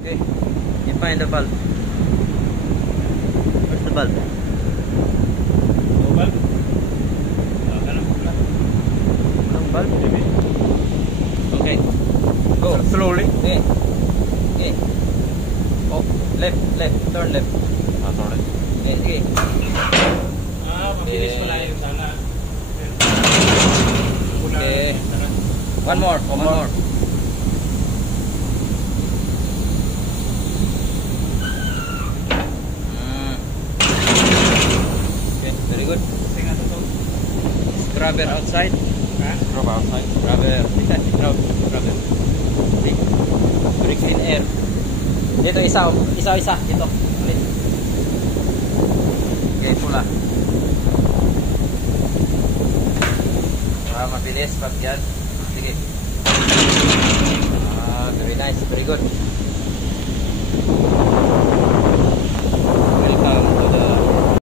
Okay. You find the valve. Where's the valve? No valve? Ang valve? Okay. Go. Slowly. Okay. Okay. Oh, left. Turn left. Sorry. Okay, okay. Mabilis pala yung sana. Okay. One more. Okay, very good. Grabber outside. Drop outside. Grabber. Grabber. See? Bricks in air. Dito isa. Dito. Ulit. Okay, pula. Mabilis pag yan. Sige. Very nice. Very good.